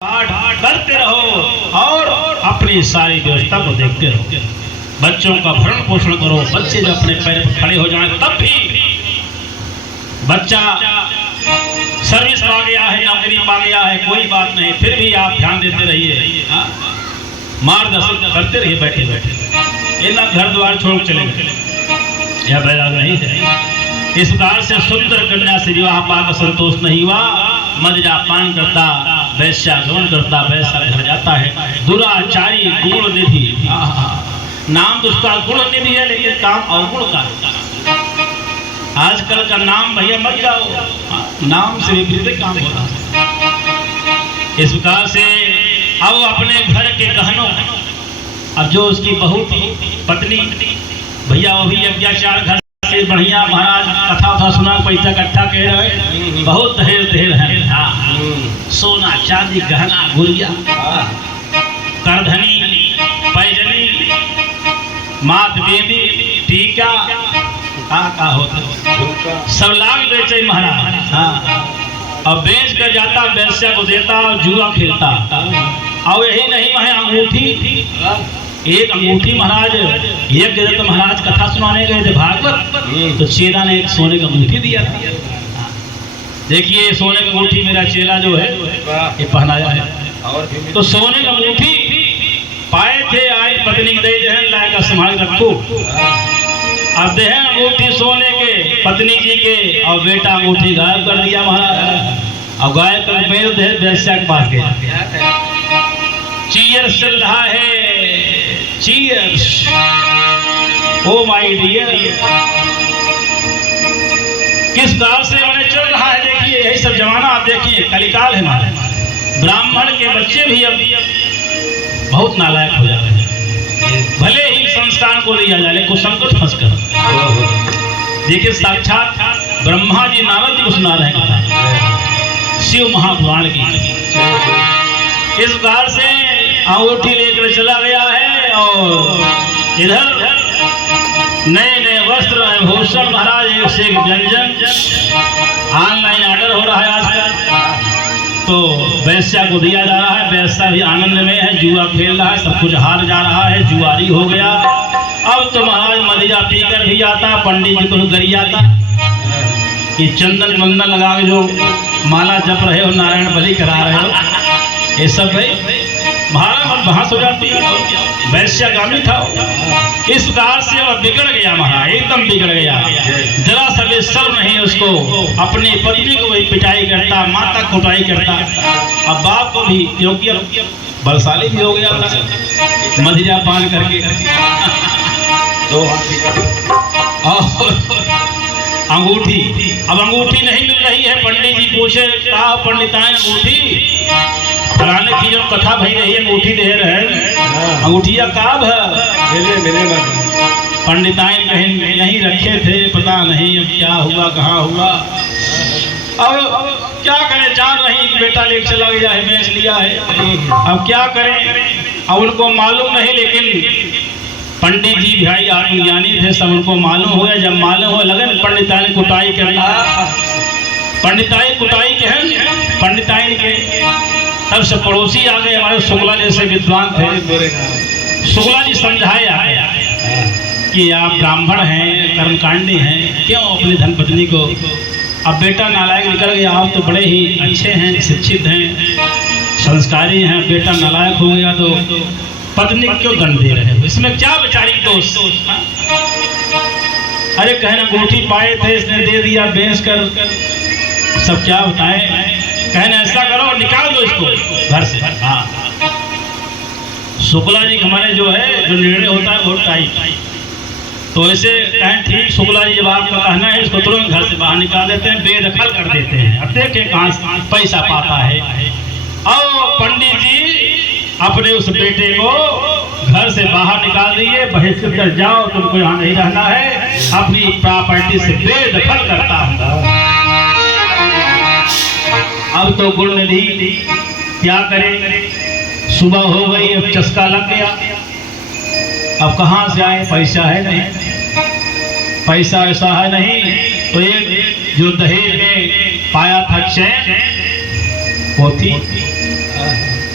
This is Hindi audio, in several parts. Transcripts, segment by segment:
पाठ करते रहो और अपनी सारी व्यवस्था को देखते रहो। बच्चों का भरण पोषण करो। बच्चे जब अपने पैर पर खड़े हो जाएं तब भी बच्चा सर्विस पा गया है, नौकरी पा गया है, कोई बात नहीं, फिर भी आप ध्यान देते रहिए, मार्गदर्शन करते रहिए बैठे बैठे। ये ना घर द्वार छोड़ चले गए, यह बैराग नहीं है। इस प्रकार से सुंदर कन्या से विवाह पाकर संतोष नहीं हुआ, मदिरापान करता, वैश्यागमन करता, वैश्या घर जाता है। दुराचारी गुण निधि, नाम तो उसका गुण निधि है लेकिन काम अवगुण का। आजकल का नाम भैया मत जाओ, नाम से विपरीत काम हो रहा है। इस प्रकार से अब अपने घर के गहनों, अब जो उसकी बहू थी पत्नी, भैया वो भी अत्याचार घर से बढ़िया महाराज कथा उथा सुना, पैसा इकट्ठा कह रहे, बहुत दहेज दहेज है, सोना चांदी गहना गुड़िया करधनी पैजनी माथ बेदी टीका का होता सब लाख बेचे महाराज। हाँ, अब बेच कर जाता, वैश्या को देता और जुआ खेलता। और यही नहीं वह अंगूठी, एक अंगूठी महाराज एक गए तो महाराज कथा सुनाने गए थे भागवत, तो चेला ने एक सोने का अंगूठी दिया था। देखिए सोने का अंगूठी मेरा चेला जो है ये पहनाया है। तो सोने का अंगूठी पाए थे, आए पत्नी दे दहन लाएगा संभाल रखो। अब दहन अंगूठी सोने के पत्नी जी के, और बेटा अंगूठी गायब कर दिया महाराज। अब गायब कर मेरे दहन वैश्या के पास गया। चीयर्स चल रहा है, चीयर्स ओ माय डियर। किस काल से मैंने चल रहा है, देखिए यही सब जमाना आप देखिए, कलिकाल है हमारा। ब्राह्मण के बच्चे भी अब बहुत नालायक हो जा रहे हैं। भले ही संस्कार को दिया जाए लेकिन संकट फंस कर। देखिए साक्षात ब्रह्मा जी नारद जी को सुना रहे हैं शिव महापुराण की। इस प्रकार से अंगूठी लेकर चला गया है और इधर नए नए वस्त्र भूषण महाराज, एक से एक व्यंजन ऑनलाइन ऑर्डर हो रहा है आजकल, तो वैश्या को दिया जा रहा है। वैश्या भी आनंद में है, जुआ खेल रहा है, सब कुछ हार जा रहा है, जुआरी हो गया। अब तो महाराज मदिरा पीकर भी आता, पंडित जी को गरी आता कि चंदन मंदन लगा के जो माला जप रहे हो, नारायण बलि करा रहे हो, ये सब भाई महाराज बहस हो जाती है। वैश्यागामी था। इस प्रकार से वह बिगड़ गया महाराज, एकदम बिगड़ गया। जरा सा भी शर्म नहीं उसको, अपनी पत्नी को वही पिटाई करता, माता कुटाई करता। अब बाप को भी, क्योंकि अब बलशाली भी हो गया था मदिरा पान करके। अंगूठी, अब अंगूठी नहीं मिल रही है। पंडित जी पूछे, कहा पंडिताएं अंगूठी फलाने की जो कथा भई रही है, अंगूठी दे रहे, अंगूठिया काब है। पंडिताएं कहीं नहीं रखे थे, पता नहीं अब क्या हुआ कहाँ हुआ। अब क्या करें, जान रही बेटा लेके चला गया है, बेच लिया है, अब क्या करें। अब उनको मालूम नहीं, लेकिन पंडित जी भाई आत्मज्ञानी थे, सब उनको मालूम हो गया। जब मालूम हो लगे पंडिताई कुटाई करना, पंडिताई कुटाई के हैं पंडिताई के। तब से पड़ोसी आ गए हमारे, शुक्ला जैसे विद्वान थे। शुक्ला जी समझाया कि आप ब्राह्मण हैं, कर्मकांडी हैं, क्यों अपनी धर्मपत्नी को। अब बेटा नालायक निकल गया, आप तो बड़े ही अच्छे हैं, शिक्षित हैं, संस्कारी हैं, बेटा नालायक हो गया तो पत्नी क्यों दंड दे रहे हो, इसमें क्या बेचारी दोष। अरे कहना अंगूठी पाए थे, इसने दे दिया बेच कर, सब क्या बताएं। कहना ऐसा करो, निकाल दो इसको घर से। हाँ, शुक्ला जी हमारे जो है, जो निर्णय होता है बहुत टाइट। तो ऐसे कहें ठीक, शुक्ला जी जब आपका कहना है, इसको तुरंत घर से बाहर निकाल देते हैं, बेदखल कर देते हैं। अब देखे कहाँ पैसा पाता है। और पंडित जी अपने उस बेटे को घर से बाहर निकाल दिए, बहिष्कृत कर जाओ, तुमको यहाँ नहीं रहना है, अपनी प्रॉपर्टी से बेदखल करता हूँ। अब तो गुण निधि क्या करे, सुबह हो गई, अब चस्का लग गया। अब कहाँ से आए, पैसा है नहीं, पैसा ऐसा है नहीं। तो एक जो दहेज में पाया था चैन, वो थी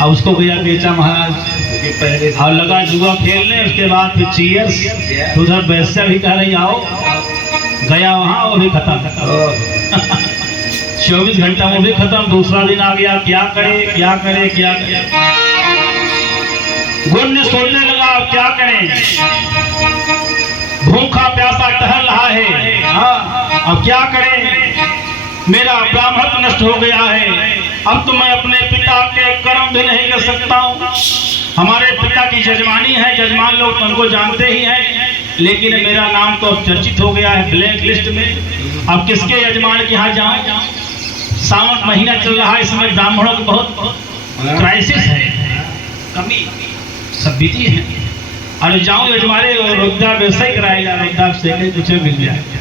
और उसको गया बेचा महाराज और लगा जुआ खेलने। उसके बाद फिर चीयर्स, उधर वैश्या भी कह रही आओ, गया वहाँ वो भी खत्म। 24 घंटा वो भी खत्म। दूसरा दिन आ गया, क्या करे क्या करे क्या करे। गुण सोचने लगा अब क्या करें, भूखा प्यासा टहल रहा है, अब क्या करें, मेरा ब्राह्मण नष्ट हो गया है, अब तो मैं अपने पिता के कर्म भी नहीं कर सकता हूँ। हमारे पिता की जजमानी है, जजमान लोग तो उनको जानते ही हैं, लेकिन मेरा नाम तो अब चर्चित हो गया है ब्लैक लिस्ट में। अब किसके यजमान के यहाँ जाऊँ? सावन महीना चल रहा है, इसमें ब्राह्मणों की बहुत क्राइसिस है, कमी सब बिजी है। अरे जाऊँ यजमाने रुद्रा वैसा ही कराएगा, रुद्रा से कुछ मिल जाएगा।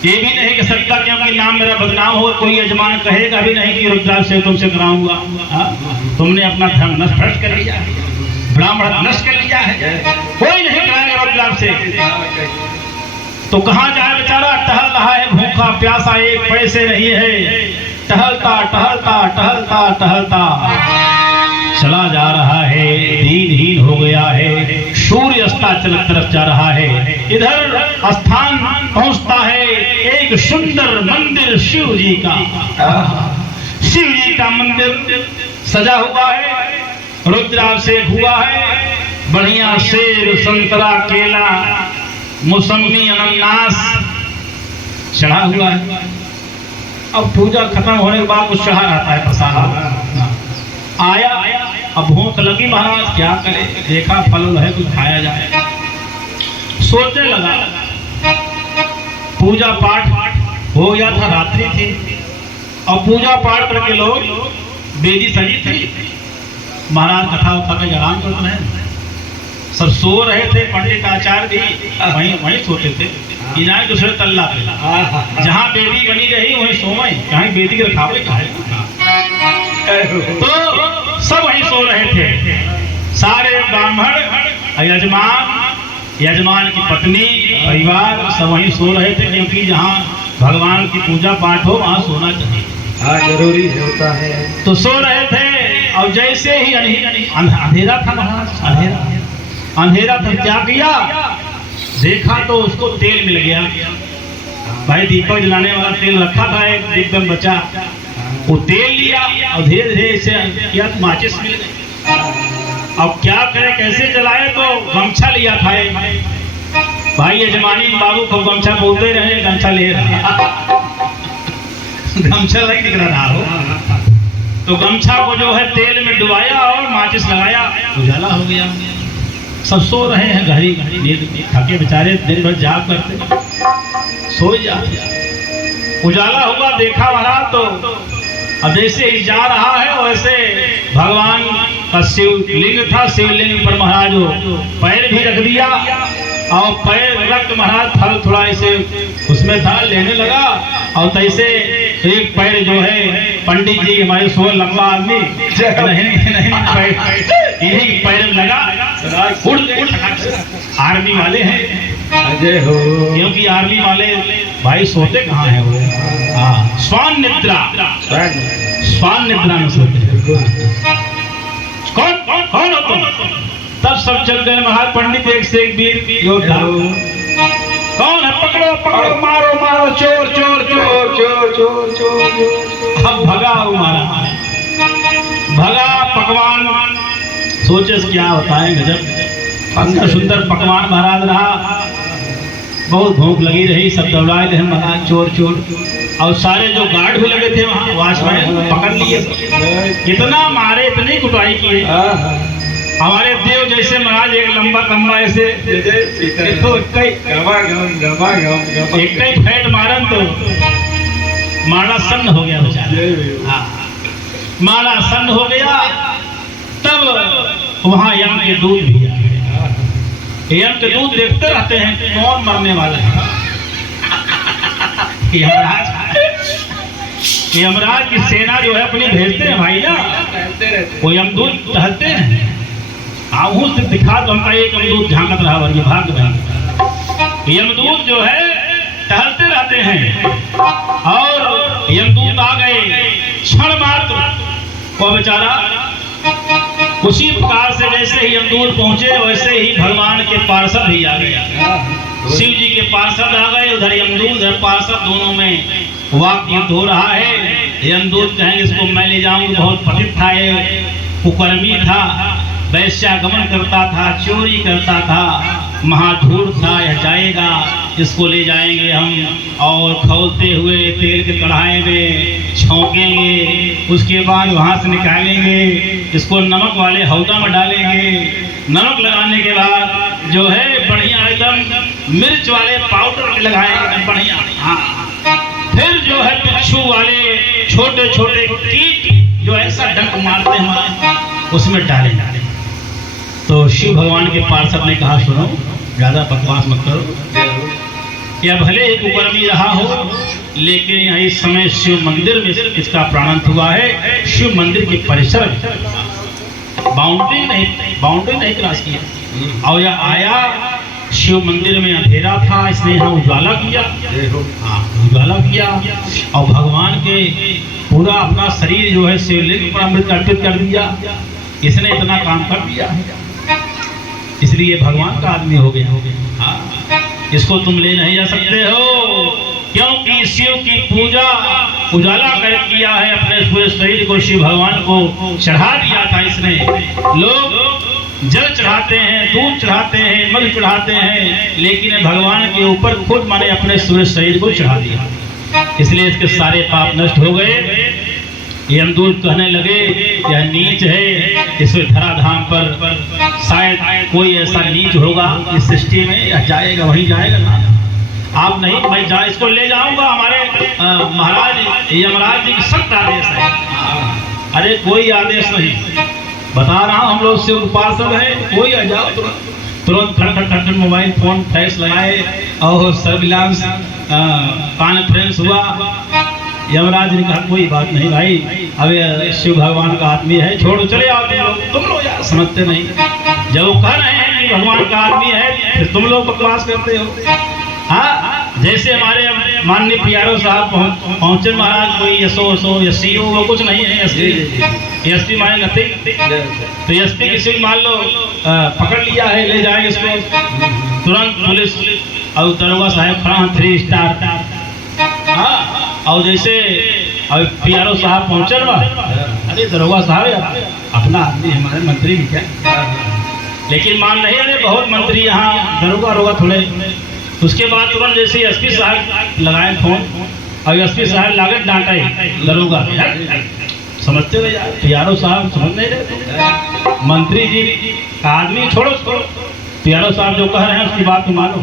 ये भी नहीं कर सकता क्योंकि नाम मेरा बदनाम हो, कोई यजमान कहेगा भी नहीं कि रुद्राक्ष से तुमसे कराऊंगा। तुमने अपना धर्म नष्ट कर लिया, ब्राह्मण नष्ट कर लिया है, कोई नहीं कराएगा रुद्राक्ष से। तो कहाँ जाए बेचारा, टहल रहा है भूखा प्यासा, एक पैसे नहीं है, टहलता टहलता टहलता टहलता चला जा रहा है, दीनहीन हो गया है, सूर्य अस्ताचल तरफ जा रहा है। इधर स्थान पहुंचता है एक सुंदर मंदिर शिव जी का। शिव जी का मंदिर सजा हुआ है, रुद्राभिषेक हुआ है, बढ़िया सेब संतरा केला मौसमी अनानास चढ़ा हुआ है। अब पूजा खत्म होने के बाद कुछ चढ़ा रहता है प्रसाद। आया, अब भूख लगी महाराज क्या करे, देखा फल है कुछ खाया जाए, सोचने लगा। पूजा पाठ हो गया था, रात्रि थी और पूजा पाठ करके लोग बेदी सजी थी, महाराज कथा उठा के आराम कर रहे, सब सो रहे थे। पंडित आचार्य भी वहीं सोते थे, इनाय दूसरे तल्ला पे, जहाँ बेदी बनी रही वहीं सोए, कहीं बेदी के रखावे तो सब वहीं सो रहे थे। सारे ब्राह्मण, यजमान की पत्नी, परिवार सब वहीं सो रहे थे, क्योंकि जहाँ भगवान की पूजा पाठ हो वहाँ सोना चाहिए, हाँ जरूरी होता है। तो सो रहे थे और जैसे ही अंधेरा था महाराज, अंधेरा था, क्या किया, देखा तो उसको तेल मिल गया। भाई दीपक जलाने वाला तेल रखा था एक एकदम बचा, वो तेल लिया और धीरे धीरे इसे किया तो माचिस मिल गई। अब क्या करे कैसे जलाए, तो गमछा लिया था भाई यजमानी बाबू को गमछा बोलते रहे, गमछा ले रहा गमछा नहीं दिख रहा हो, तो गमछा को जो है तेल में डुबाया और माचिस लगाया, उजाला हो गया। सब सो रहे हैं, घड़ी घड़ी नींद, थके बेचारे दिन भर जाग करते, सो जाते। उजाला हुआ, देखा वहां तो अब जैसे ही जा रहा है वैसे भगवान का शिवलिंग था, शिवलिंग पर महाराज पैर भी रख दिया और पैर रख महाराज फल थोड़ा ऐसे उसमें था, लेने लगा और तैसे एक पैर जो है पंडित जी हमारे सो लंबा आदमी नहीं इन्हीं पैर में लगा। आर्मी वाले हैं, क्योंकि आर्मी वाले भाई सोते कहाँ है वो, हाँ स्वान निद्रा में सोते। कौन हो तुम? तब सब चल गए महाराज, पंडित एक से एक वीर योद्धा। कौन है? पकड़ो पकड़ो, मारो मारो, चोर चोर चोर चोर चोर चोर। अब भगा मारा, भगा पकवान, सोचे क्या होता है, गजब अंदर सुंदर पकवान महाराज रहा। बहुत भूख लगी रही, सब दौड़ाए थे महाराज चोर चोर, और सारे जो गार्ड भी लगे थे वहाँ वॉचमैन पकड़ लिए, इतना मारे, इतनी कुटाई की। हमारे देव जैसे महाराज एक लंबा लंबा ऐसे एक ही फैट मारन तो माड़ा सन्न हो गया बेचारा, हाँ माड़ा सन्न हो गया। तब वहाँ यम के दूध भी आ गए। यम के दूध देखते रहते हैं कौन मरने वाला है। यमराज की सेना जो है अपनी भेजते हैं भाई ना, वो यमदूत टहलते हैं, आहू से दिखा तो हमका एक यमदूत झांकत रहा वर्ग भाग रहे। यमदूत जो है टहलते रहते हैं और यमदूत आ गए, क्षण मात्र वो बेचारा उसी प्रकार से जैसे ही यमदूत पहुंचे वैसे ही भगवान के पार्षद भी आ गए। शिव जी के पार्षद आ गए, उधर यमदूत उधर पार्षद, दोनों में वाक युद्ध हो रहा है। यमदूत कहेंगे इसको मैं ले जाऊं, बहुत पतित था, ये कुकर्मी था, वैश्यागमन करता था, चोरी करता था, महाधूर्त था, यह जाएगा, इसको ले जाएंगे हम और खौलते हुए तेल के कढ़ाई में छौंकेंगे, उसके बाद वहाँ से निकालेंगे, इसको नमक वाले हौदा में डालेंगे, नमक लगाने के बाद जो है बढ़िया एकदम मिर्च वाले पाउडर लगाएंगे बढ़िया, हाँ, फिर जो है बिच्छू वाले छोटे छोटे कीट जो ऐसा डंक मारते हैं उसमें डालेंगे। तो शिव भगवान के पार्षद ने कहा सुनो, ज्यादा बकवास मत करो, या भले ही कुकर्मी रहा हो लेकिन यहाँ इस समय शिव मंदिर में इसका प्राणंत हुआ है। शिव मंदिर के परिसर में बाउंड्री नहीं क्रॉस किया और यह आया, शिव मंदिर में अंधेरा था, इसने यहाँ उजाला किया, उजाला किया और भगवान के पूरा अपना शरीर जो है शिवलिंग पर अमृत अर्पित कर दिया। इसने इतना काम कर दिया इसलिए भगवान का आदमी हो गया। इसको तुम ले नहीं जा सकते हो, क्योंकि शिव की पूजा उजाला कर किया है, अपने पूरे शरीर को शिव भगवान को चढ़ा दिया था इसने। लोग जल चढ़ाते हैं, दूध चढ़ाते हैं, मधु चढ़ाते हैं, लेकिन भगवान के ऊपर खुद माने अपने पूरे शरीर को चढ़ा दिया, इसलिए इसके सारे पाप नष्ट हो गए। यमदूत कहने लगे यह नीच है, इस धराधाम पर शायद कोई ऐसा नीच होगा इस सृष्टि में, यह जाएगा वहीं जाएगा ना, आप नहीं, मैं इसको ले जाऊंगा, हमारे महाराज यमराज जी की सख्त आदेश है। अरे कोई आदेश नहीं, बता रहा हूँ हम लोग शिव पार्षद है, कोई आ जाओ तुरंत खट मोबाइल फोन फ्लैश लगाए और सर्विलांस कॉन्फ्रेंस हुआ। यमराज ने कहा कोई बात नहीं भाई, अब शिव भगवान का आदमी है, छोड़ो चले आओ तुम लोग यार समझते नहीं, जब वो कह रहे हैं कि भगवान का आदमी है फिर तुम लोग बकवास करते हो। हाँ, जैसे हमारे माननीय पियारो साहब पहुंचे महाराज, कोई एसओ वो कुछ नहीं है, एसपी माने नथिंग, तो एसपी किसी मान लो पकड़ लिया है, ले जाएंगे इसको, तुरंत पुलिस और दरोगा साहब खड़ा 3 स्टार। हाँ, और जैसे अब पीआरओ साहब पहुंचे ना, अरे दरोगा साहब अपना आदमी हमारे मंत्री भी क्या, लेकिन मान नहीं, अरे बहुत मंत्री यहाँ दरोगा थोड़े। उसके बाद तुरंत जैसे एसपी साहब लगाए फोन और एसपी साहब लागत डांटे दरोगा, समझते हो यार, पीआरओ साहब समझ नहीं रहे, मंत्री जी का आदमी छोड़ो, पीआरओ साहब जो कह रहे हैं उसकी बात मानो।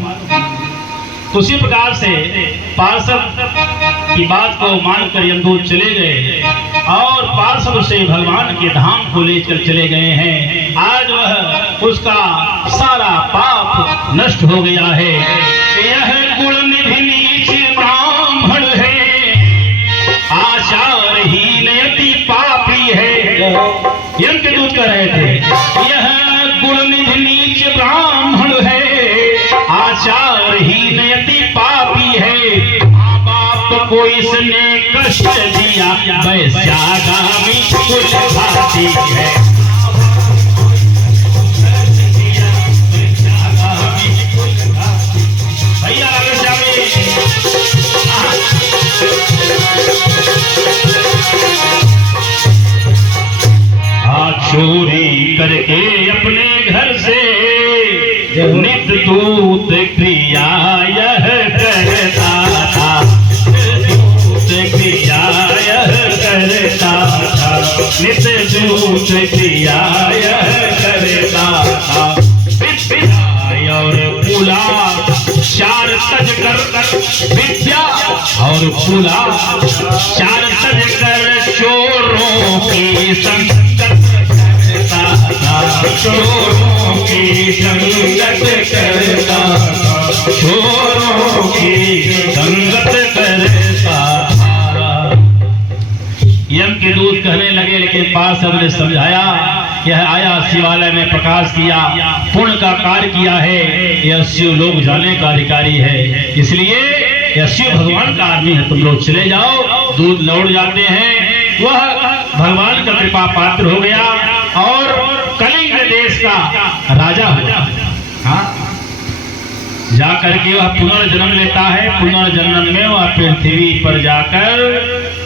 उसी प्रकार से पार्षद की बात को मानकर यमदूत चले गए और पार्षद से भगवान के धाम को लेकर चले गए हैं। आज वह उसका सारा पाप नष्ट हो गया है। यह गुण निधि नीच ब्राह्मण है, आचारहीन अति पापी है। यम के दूत कह रहे थे, यह गुण निधि नीच ब्राह्मण है, आचारहीन अति पापी है। माँ बाप को इसने कष्ट दिया, वैश्यागामी कुल भाती है। भैया चोरी करके अपने घर से नित दूत क्रिया यह करता था, दूत क्रिया यह करता था, नित दूत क्रिया यह करता था। और पुला चार तज कर विद्या और पुला चार तज कर चोरों की संगत करता था, चोरों की संगत करता था, चोरों की संगत करता था। यम के दूत कहने लगे, लेकिन पार्षद ने समझाया, यह आया शिवालय में प्रकाश किया, पुण्य का कार्य किया है, यह शिव लोग जाने का अधिकारी है, इसलिए यह शिव भगवान का आदमी है, तुम लोग चले जाओ। दूध लौट जाते हैं, वह भगवान का कृपा पात्र हो गया और राजा हुआ। हाँ, जाकर के वह पुनर्जन्म लेता है। पुनर्जन्म में वह पृथ्वी पर जाकर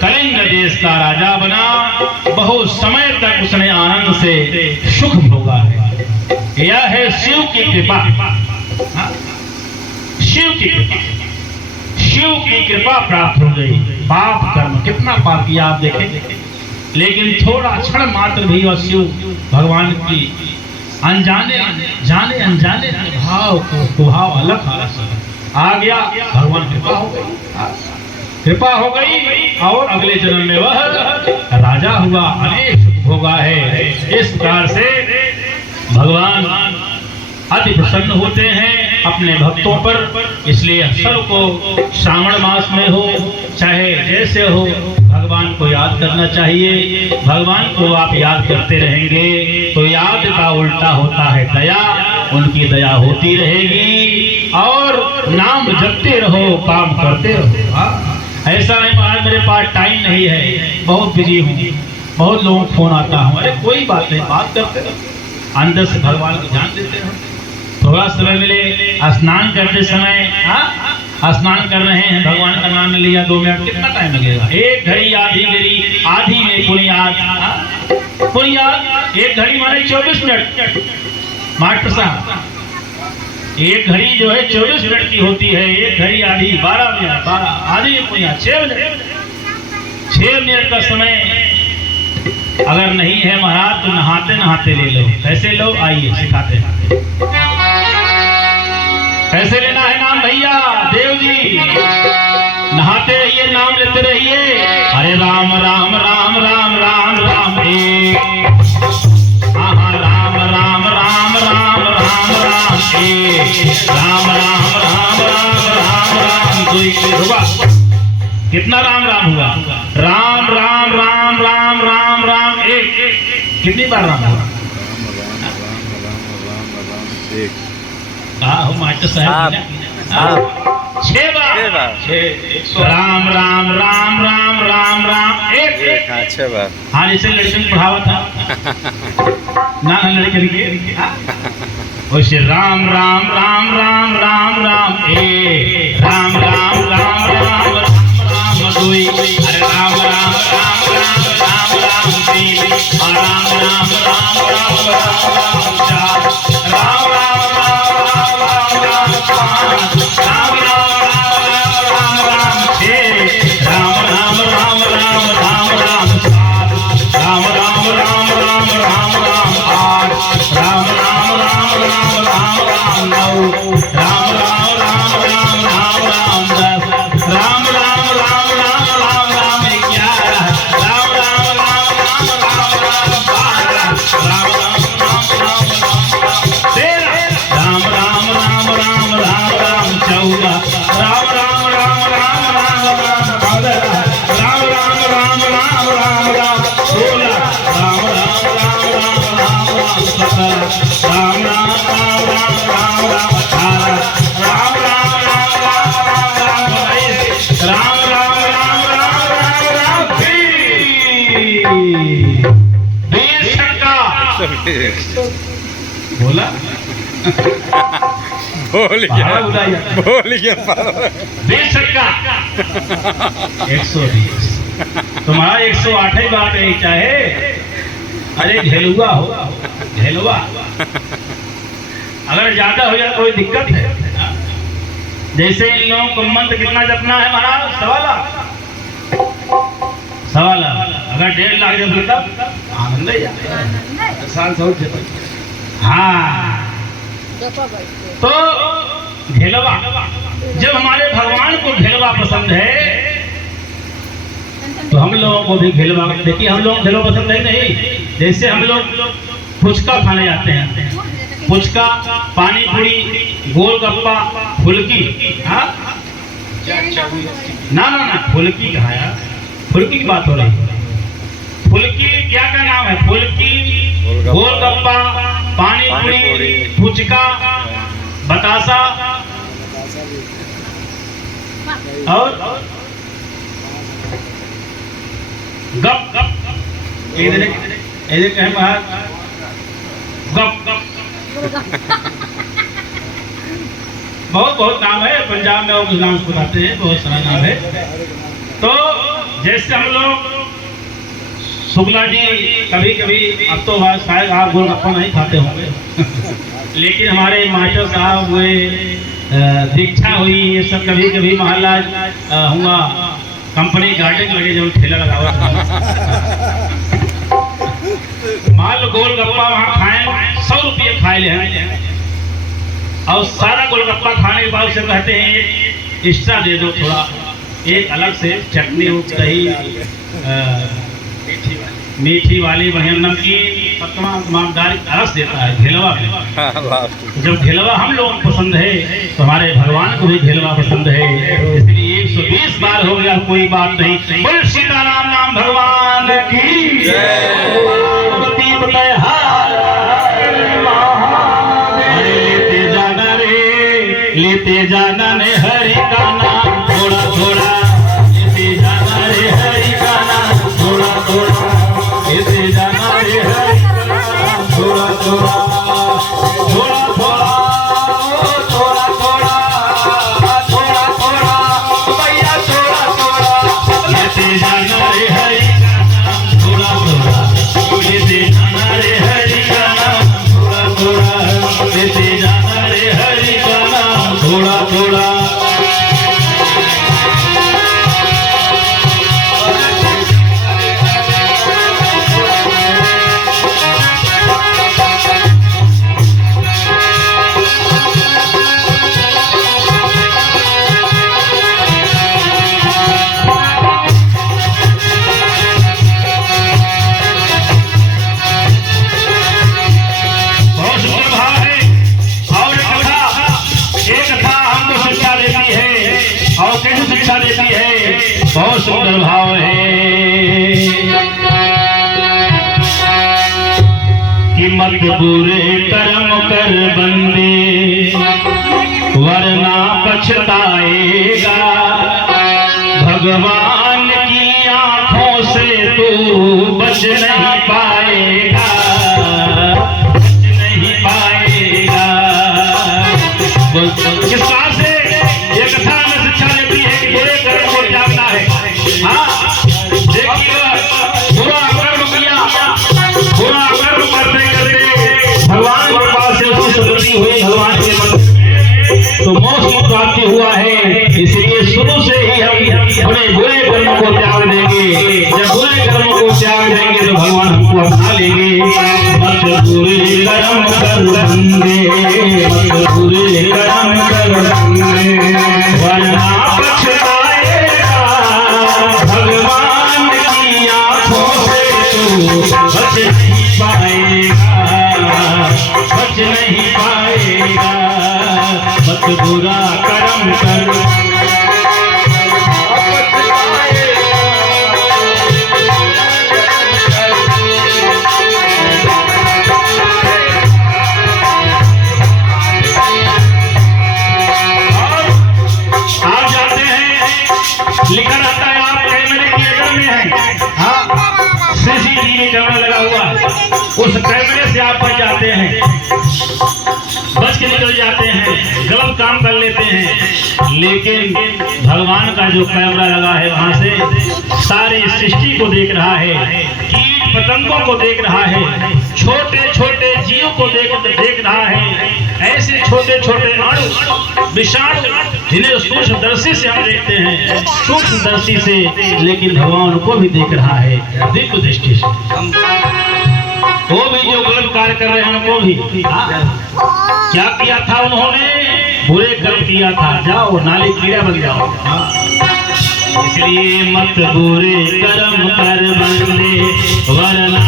कलिंग देश का राजा बना। बहुत समय तक उसने आनंद से सुख भोगा है। यह है शिव की कृपा। हाँ? शिव की कृपा, शिव की कृपा प्राप्त हो गई। पाप कर्म कितना पाप किया आप देखें, लेकिन थोड़ा क्षण मात्र भी वह शिव भगवान की अनजाने जाने अनजाने भाव को स्वभाव अलग आ गया। भगवान कृपा हो गई, कृपा हो गई और अगले जन्म में वह राजा हुआ, अनेक सुख भोगा है। इस प्रकार से भगवान अति प्रसन्न होते हैं अपने भक्तों पर। इसलिए सबको श्रावण मास में हो चाहे जैसे हो, भगवान को याद करना चाहिए। भगवान को आप याद करते रहेंगे तो याद का उल्टा होता है दया, उनकी दया होती रहेगी। और नाम जपते रहो, काम करते रहो। ऐसा नहीं महाराज मेरे पास टाइम नहीं है, बहुत बिजी हूँ, बहुत लोगों को फोन आता हूँ। अरे कोई बात नहीं, बात करते रहो, अंदर से भगवान को ध्यान देते रहो। थोड़ा समय मिले, स्नान करते समय स्नान कर रहे हैं, भगवान का नाम लिया, 2 मिनट कितना टाइम लगेगा? एक घड़ी आधी घड़ी, आधी में पुण्याद, पुण्याद एक घड़ी माने 24 मिनट। मास्टर साहब एक घड़ी जो है 24 मिनट की होती है, एक घड़ी आधी 12 मिनट, 12 आधी में पुण्याद 6 मिनट। 6 मिनट का समय अगर नहीं है महाराज तो नहाते नहाते ले लो। कैसे लो, आइए सिखाते हैं। कैसे लेना है नाम भैया? देव जी नहाते रहिए, नाम लेते रहिए। हरे राम राम राम राम राम राम एक, हाँ राम राम राम राम राम राम एक, राम राम राम राम राम राम दो। हुआ कितना राम राम हुआ? राम राम राम राम राम राम एक। कितनी बार राम हुआ? मास्टर साहब 6 बार। 6 राम राम राम राम राम राम एक। 6 बार। हाँ, जैसे लड़के को पढ़ावा था ना लड़के लिखे, वैसे राम राम राम राम राम राम एक, राम राम राम राम राम दुई, अरे राम राम राम राम राम राम तीन, राम राम राम राम राम चार, राम राम राम राम राम पाँच, राम राम राम राम राम छः, राम राम राम राम राम राम सात, राम राम राम राम राम राम आठ, राम राम राम राम राम राम नौ, राम राम राम राम राम राम दस, राम राम राम राम राम राम 11, राम राम राम राम राम राम 12, राम राम राम राम राम 13, राम राम राम राम राम राम 14, राम राम राम राम राम राम 15, राम राम राम राम राम राम 16, राम राम राम राम राम राम 17, राम राम राम राम राम राम 18, राम राम राम राम राम राम 19, राम राम राम राम राम राम 20 छक्का बोला बोल गया 20 छक्का 120। तुम्हारा 108 ही बात है, चाहे अरे झेलुआ हो, झेलुआ अगर ज्यादा हो जाए कोई दिक्कत है। जैसे इन लोगों को मंत्र कितना जपना है महाराज? 1.25 लाख, 1.25 लाख। अगर 1.5 लाख जब तब आनंद ही आता है, साल से हाँ। तो घेलवा, जब हमारे भगवान को घेलवा पसंद है तो हम लोगों को भी घेलवा। देखिए हम लोग घेलवा पसंद है नहीं। जैसे हम लोग फुचका खाने जाते हैं, फुचका, पानी पूरी, गोलगप्पा, फुल्की, हाँ ना ना ना फुल्की कहा यार, फुल्की की बात हो रही है। फुल्की क्या का नाम है? फुल्की, गोलगप्पा, पानी पूरी, फुचका, बतासा और गप गप। इधर कहे महाराज गप गप बहुत बहुत नाम है पंजाब में, उस नाम को बताते हैं, बहुत सारा नाम है। तो जैसे हम लोग शुक्ला जी कभी कभी, अब तो शायद आप गोलगप्पा नहीं खाते होंगे लेकिन हमारे मास्टर साहब हुए, दीक्षा हुई, ये सब कभी कभी मोहल्ला हुआ कंपनी गार्डन लगे जब ठेला लगा हुआ मान लो गोलगप्पा वहाँ खाए 100 रुपये खाए ले हैं, और सारा गोलगप्पा खाने के बाद से कहते हैं एक्स्ट्रा दे दो थोड़ा, एक अलग से चटनी दही मीठी वाली बढ़िया नमकीन पतला ईमानदारी रस देता है घेलवा में। जब घेलवा हम लोगों को पसंद है तो हमारे भगवान को भी घेलवा पसंद है, इसलिए 120 बार हो गया, कोई बात नहीं। बोल सीताराम नाम भगवान की लेते जाना ने हरि का नाम थोड़ा थोड़ा, लेते जाना रे हरि का नाम थोड़ा थोड़ा, लेते जाना रे हरि का नाम थोड़ा थोड़ा, थोड़ा थोड़ा थोड़ा थोड़ा थोड़ा थोड़ा भैया थोड़ा थोड़ा, लेते जाना रे हरि का नाम थोड़ा थोड़ा, लेते जाना रे हरि का नाम थोड़ा थोड़ा, लेते जाना रे हरि का नाम थोड़ा थोड़ा। शिक्षा देती है, बहुत सुंदर भाव है कि मत बुरे कर्म कर बंदे वरना पछताएगा, भगवान की आंखों से तू बच नहीं पाएगा, बच नहीं पाएगा। किस बात से ये कथा में शिक्षा देती है कि बुरे कर्म को त्यागना है। हाँ देखिएगा, बुरा कर्म किया, बुरा कर्म करते करते भगवान के पास से उसकी सदगति हुई, भगवान के मंदिर में तो मोक्ष प्राप्ति हुआ है। इसलिए शुरू से ही हम अपने बुरे कर्म को त्याग देंगे, जब बुरे कर्म को त्याग देंगे तो भगवान हमको अपना लेंगे। मत बुरे कर्म कर बंदे, मत बुरे कर्म कर बंदे वरना पछताएगा, भगवान की आंखों से तू बच नहीं पाएगा, बच नहीं पाएगा। मत बुरा कर्म कर लिखा रहता है, आप कैमरे की नजर में है। हाँ सीसीटीवी कैमरा लगा हुआ है, उस कैमरे से आप बच जाते हैं, बच के निकल जाते हैं, गलत काम कर लेते हैं। लेकिन भगवान का जो कैमरा लगा है वहां से सारी सृष्टि को देख रहा है, कीट पतंगों को देख रहा है, छोटे छोटे जीव को देख रहा है, ऐसे छोटे छोटे अणु विषाणु जिन्हें सूक्ष्मदर्शी से हम देखते हैं, सूक्ष्मदर्शी से, लेकिन भगवान को भी देख रहा है दिव्य दृष्टि से। वो भी जो गलत कार्य कर रहे हैं उनको भी क्या किया था उन्होंने, बुरे कर्म किया था, जाओ नाली कीड़ा बन जाओ। इसलिए मत बुरे कर्म कर बंदे वरना